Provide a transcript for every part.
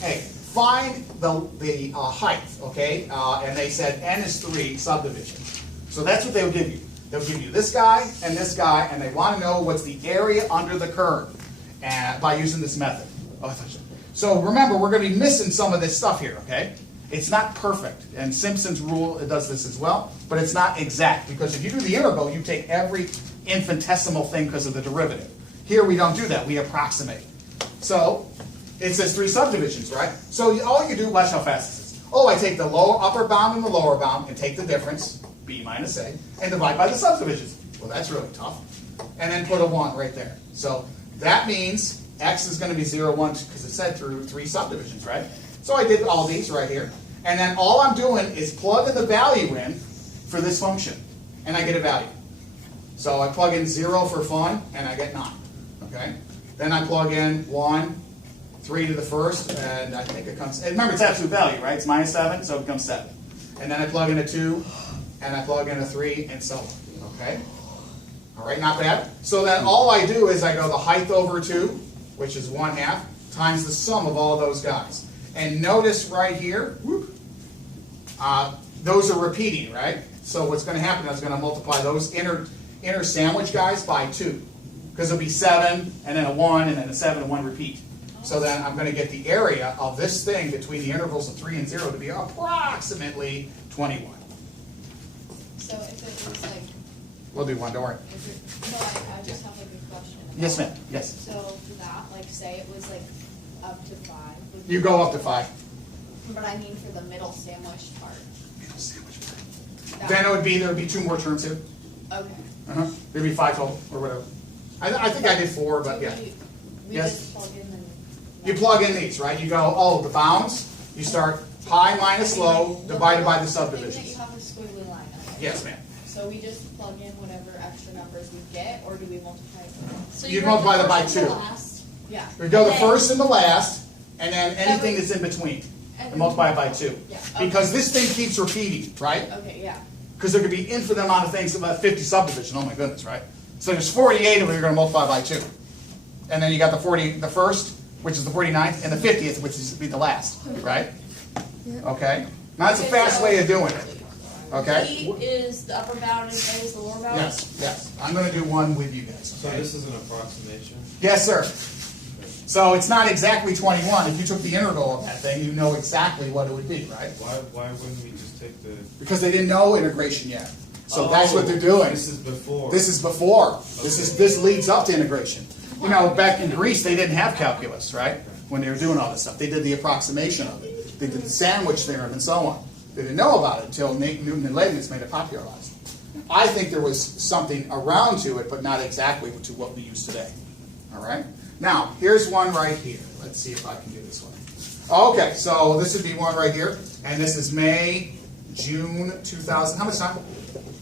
hey, find the height, okay? And they said n is 3 subdivisions. So that's what they'll give you. They'll give you this guy, and they want to know what's the area under the curve by using this method. So remember, we're going to be missing some of this stuff here, okay? It's not perfect, and Simpson's rule it does this as well, but it's not exact, because if you do the integral, you take every infinitesimal thing because of the derivative. Here we don't do that, we approximate. So it says 3 subdivisions, right? So all you do, watch how fast this is. Oh, I take the upper bound and the lower bound and take the difference, b minus a, and divide by the subdivisions. Well, that's really tough. And then put a 1 right there. So that means x is going to be 0, 1, because it said through 3 subdivisions, right? So I did all these right here. And then all I'm doing is plugging the value in for this function. And I get a value. So I plug in 0 for fun, and I get 9. Okay? Then I plug in 1, 3 to the first, and I think it comes, and remember it's absolute value, right? It's minus 7, so it becomes 7. And then I plug in a 2, and I plug in a 3, and so on. Okay? All right, not bad. So then all I do is I go the height over 2, which is 1/2, times the sum of all those guys. And notice right here, whoop, those are repeating, right? So what's going to happen is I'm going to multiply those inner sandwich guys by 2. Because it'll be 7, and then a 1, and then a 7, and 1 repeat. So then I'm going to get the area of this thing between the intervals of 3 and 0 to be approximately 21. So if it was like... We'll do one, don't worry. No, I just have like a question. Yes, ma'am. Yes. So for that, like say it was like up to 5. You go up to 5. But I mean for the middle sandwich part. Middle sandwich part. Then there would be 2 more terms here. Okay. There'd be 5 total, or whatever. I think I did 4, but yeah. We Yes. just plug in You plug in these, right? You go, oh, the bounds. You start high minus low divided by the You subdivisions. have a squiggly line on it. Yes, ma'am. So we just plug in whatever extra numbers we get, or do we multiply it? So You write multiply the that by first and 2. the last. Yeah. We go the Okay. first and the last, and then anything that's in between. And And multiply it by 2. Yeah. Okay. Because this thing keeps repeating, right? Okay, yeah. Because there could be infinite amount of things, about 50 subdivisions. Oh my goodness, right? So there's 48 of them you're going to multiply by 2. And then you got the first, which is the 49th, and the 50th, which is be the last, right? Okay? Now that's a fast way of doing it. Okay? B is the upper bound and A is the lower bound? Yes. I'm going to do one with you guys. So Okay? this is an approximation? Yes, sir. So it's not exactly 21. If you took the integral of that thing, you know exactly what it would be, right? Why wouldn't we just take the... Because they didn't know integration yet. So that's what they're doing. This is before. This is before. This leads up to integration. You know, back in Greece, they didn't have calculus, right? When they were doing all this stuff. They did the approximation of it. They did the sandwich theorem and so on. They didn't know about it until Newton and Leibniz made it popularized. I think there was something around to it, but not exactly to what we use today. All right? Now, here's one right here. Let's see if I can do this one. Okay, so this would be one right here. And this is May, June 2000. How much time?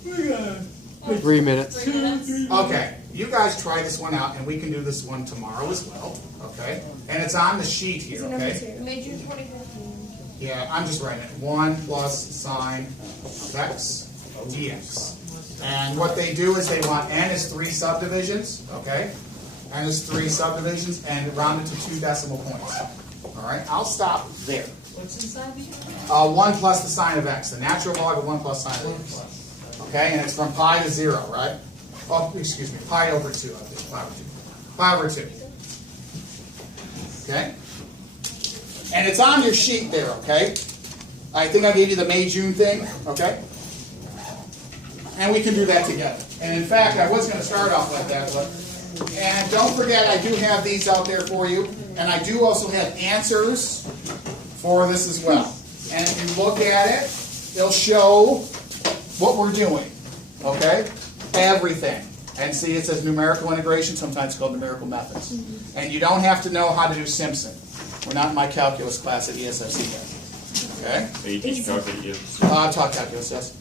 3 minutes. 3 minutes. Okay, you guys try this one out, and we can do this one tomorrow as well. Okay? And it's on the sheet here, okay? May, June 2015. Yeah, I'm just writing it. 1 plus sine of x dx. And what they do is they want n is 3 subdivisions, okay? N is 3 subdivisions, and round it to 2 decimal points. All right, I'll stop there. What's inside the 1 plus the sine of x, the natural log of 1 plus sine of x. Okay, and it's from pi to 0, right? Oh, excuse me, pi over 2, I think, pi over 2. Pi over 2. Okay? And it's on your sheet there, okay? I think I gave you the May-June thing, okay? And we can do that together. And in fact, I was going to start off like that, but... And don't forget, I do have these out there for you. And I do also have answers for this as well. And if you look at it, it'll show what we're doing, okay? Everything. And see, it says numerical integration, sometimes called numerical methods. And you don't have to know how to do Simpson. We're not in my calculus class at ESFC, guys. Okay? So you teach calculus? I taught calculus, yes.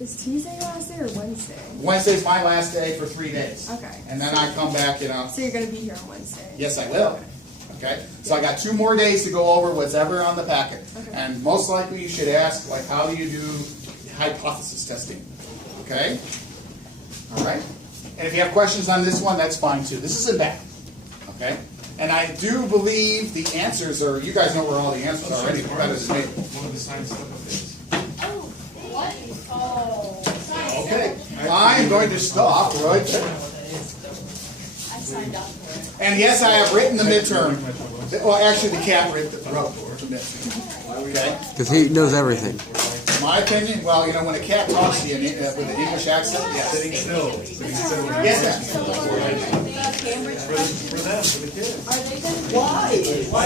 Is Tuesday your last day or Wednesday? Wednesday's my last day for 3 days. Okay. And then I come back, you know. So you're going to be here on Wednesday? Yes, I will. Okay? So I got 2 more days to go over what's ever on the packet. Okay. And most likely you should ask, like, how do you do hypothesis testing? Okay? All right? And if you have questions on this one, that's fine too. This isn't bad. Okay? And I do believe the answers are, you guys know where all the answers are already, better than me. One of the science stuff of this. What? Oh. Okay, I'm going to stop right there. I signed up for it. And yes, I have written the midterm. Well, actually, the cat wrote the midterm. Okay? Because he knows everything. My opinion, well, you know, when a cat talks to you with an English accent, yes. Sitting still. Yes, ma'am. For them, for the kids. Are they gonna? Why? Why?